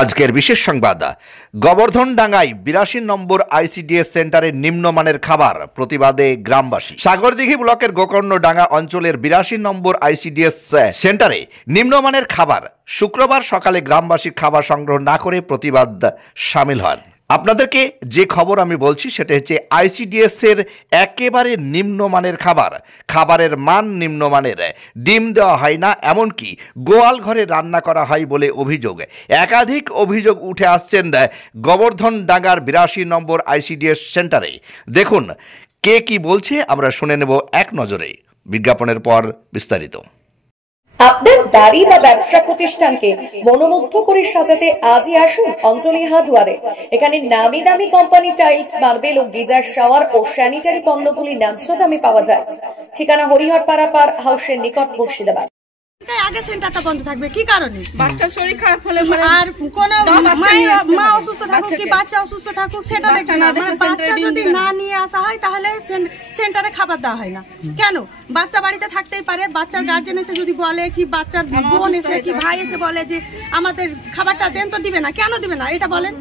আজকের বিশেষ সংবাদ গোবর্ধনডাঙ্গায় ৮২ নম্বর আইসিডিএস সেন্টারে নিম্নমানের খাবার প্রতিবাদে গ্রামবাসী। সাগরদিঘি ব্লকের গোকর্ণডাঙ্গা অঞ্চলের ৮২ নম্বর আইসিডিএস সেন্টারে নিম্নমানের খাবার শুক্রবার সকালে গ্রামবাসী খাবার সংগ্রহ না করে প্রতিবাদ সামিল হন। আপনাদেরকে যে খবর আমি বলছি সেটা হচ্ছে আইসিডিএস এর একেবারে নিম্নমানের খাবারের মান নিম্নমানের, ডিম দেওয়া হয় না, এমনকি গোয়াল ঘরে রান্না করা হয় বলে অভিযোগ। একাধিক অভিযোগ উঠে আসছেন গোবর্ধনডাঙ্গার ৮২ নম্বর আইসিডিএস সেন্টারে। দেখুন কে কি বলছে, আমরা শুনে নেব এক নজরে। বিজ্ঞাপনের পর বিস্তারিত। আপনার বাড়ি বা ব্যবসা প্রতিষ্ঠানকে মনোমুগ্ধ করে সাজাতে আজই আসুন অঞ্জলি হার্ডওয়্যারে। এখানে নামি দামি কোম্পানি টাইলস, মার্বেল ও গিজার শাওয়ার ও স্যানিটারি পণ্যগুলি ন্যায্য দামে পাওয়া যায়। ঠিকানা হরিহরপাড়া পার হাউসের নিকট মুর্শিদাবাদ। আগে সেন্টারটা বন্ধ থাকবে কি কারণে? বাচ্চার শরীর খারাপ হলে আর কোন মা অসুস্থ থাকুক কি বাচ্চা অসুস্থ থাকুক সেটা দেখবে না। বাচ্চা যদি না নিয়ে আসা হয় তাহলে সেন্টারে খাবার দেওয়া হয় না কেন? বাচ্চা বাড়িতে থাকতেই পারে, বাচ্চার গার্জেন এসে যদি বলে কি বাচ্চার বোন এসে কি ভাই এসে বলে যে আমাদের খাবারটা দেন, তো দিবে না। কেন দিবে না এটা বলেন?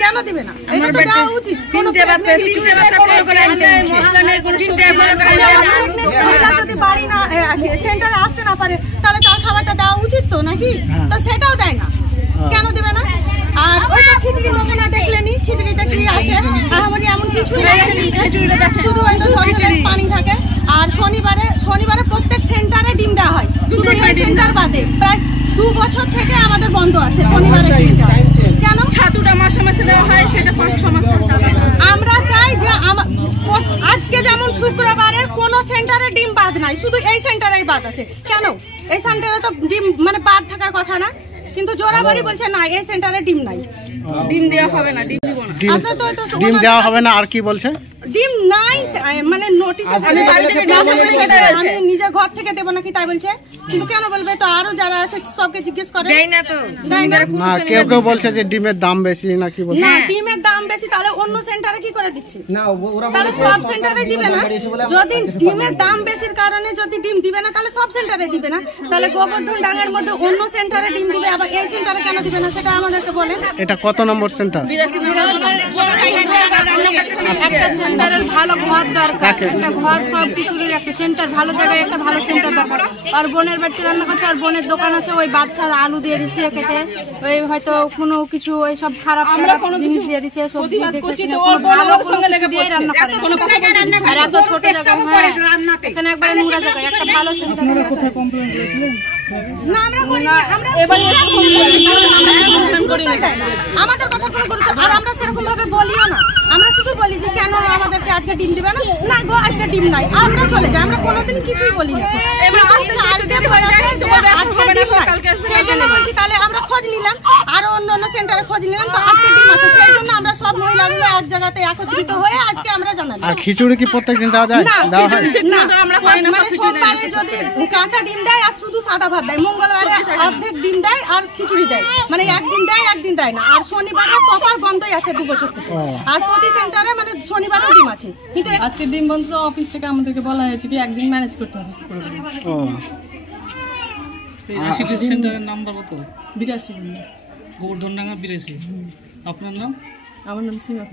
কেন দিবে না? এটা তো দেওয়া উচিত। যদি বাড়ি না সেন্টারে আসতে না পারে তাহলে তার খাবারটা দেওয়া উচিত তো নাকি? তো সেটাও দেয় না, কেন দিবে না? আর ওই তো খিচুড়ি লোকেরা দেখলেনি, খিচুড়িতে কি আসে এমন কিছুই না, শুধু পানি থাকে। আর শনিবারে প্রত্যেক সেন্টারে ডিম দেওয়া হয়, শুধু এই সেন্টার বাদে প্রায় 2 বছর থেকে আমাদের বন্ধ আছে শনিবারে ডিমটা। কেন? ছাতুটা মাসে মাসে দেওয়া হয়, সেটা 5-6 মাস আমরা চাই যে আজকে যেমন শুক্রবারে কোন সেন্টারে ডিম বাদ নাই, শুধু এই সেন্টারেই বাদ আছে। কেন? এই সেন্টারে তো ডিম মানে বাদ থাকার কথা না, কিন্তু জোরাবারি বলছে না এই সেন্টারে ডিম নাই, ডিম দেওয়া হবে না, ডিম দিব না, ডিম দেওয়া হবে না। আর কি বলছে? ডিম নাই মানে নোটিশ আমি নিজের ঘর থেকে দেবো নাকি তাই বলছে। কিন্তু কেন বলবে? তো আরো যারা আছে সবকে জিজ্ঞেস করে না তো। কেউ কেউ বলছে যে ডিমের দাম বেশি নাকি বলছে। না, ডিমের দাম বেশি তাহলে অন্য সেন্টারে কি করে দিচ্ছি? তাহলে সব সেন্টারে দিবে না। যদি ডিমের দাম বেশির কারণে যদি ডিম দিবে না তাহলে সব সেন্টারে দিবে না। তাহলে গোবর্ধনডাঙ্গার মধ্যে অন্য সেন্টারে ডিম দিবে, আবার এই সেন্টারে কেন দিবে না সেটা আমাদেরকে বলেন। এটা কত নম্বর সেন্টার? সেন্টারের ভালো ঘর দরকার, একটা ঘর সব কিছুর একটা সেন্টার, ভালো জায়গায় একটা ভালো সেন্টার দরকার। আর বোনের বাড়িতে রান্না করছে, আর বোনের দোকান আছে, ওই বাচ্চার আলু দিয়ে দিচ্ছে কেটে, ওই হয়তো কোনো কিছু ওই সব খারাপ জিনিস দিয়ে দিচ্ছে, সবজি দেখতেছি ভালো দিয়ে রান্না করে। আর এত ছোট জায়গায় এখানে একবার নোংরা জায়গায় একটা ভালো সেন্টার। কোথায় কমপ্লেইন করেছিলেন? না আমরা করি না, আমরা আমাদের কথা কোনো গুরুত্ব, আর আমরা সেরকম ভাবে বলিও না। আমরা শুধু বলি যে কেন আমাদেরকে আজকে ডিম দিবে না, না গো আজকে ডিম নাই, আমরা চলে যাই, আমরা কোনোদিন কিছুই বলি না। সেই জন্য বলছি তাহলে আমরা খোঁজ নিলাম, আরো অন্য সেন্টারে খোঁজ নিলাম, তো আজকে ডিম আছে। সেই জন্য আমরা সব মহিলাগুলো এক জায়গাতে একত্রিত হয়ে আজকে আমরা জানালাম। আর খিচুড়ি কি প্রত্যেকদিন দেওয়া যায়? না, মানে সোমবারে যদি কাঁচা ডিম দেয় আর শুধু সাদা ভাত দেয়, মঙ্গলবারে অর্ধেক ডিম দেয় আর খিচুড়ি দেয়, মানে একদিন দেয় একদিন দেয় না। আর শনিবারে প্রপার বন্ধই আছে 2 বছর থেকে। আর প্রতি সেন্টারে মানে শনিবারও ডিম আছে, কিন্তু আজকে ডিম বন্ধ। অফিস থেকে আমাদেরকে বলা হয়েছে কি একদিন ম্যানেজ করতে হবে। সেন্টারের নাম্বার কত? ৮২ গোবর্ধনডাঙ্গা ৮২। আপনার নাম? আমার নাম সীমা।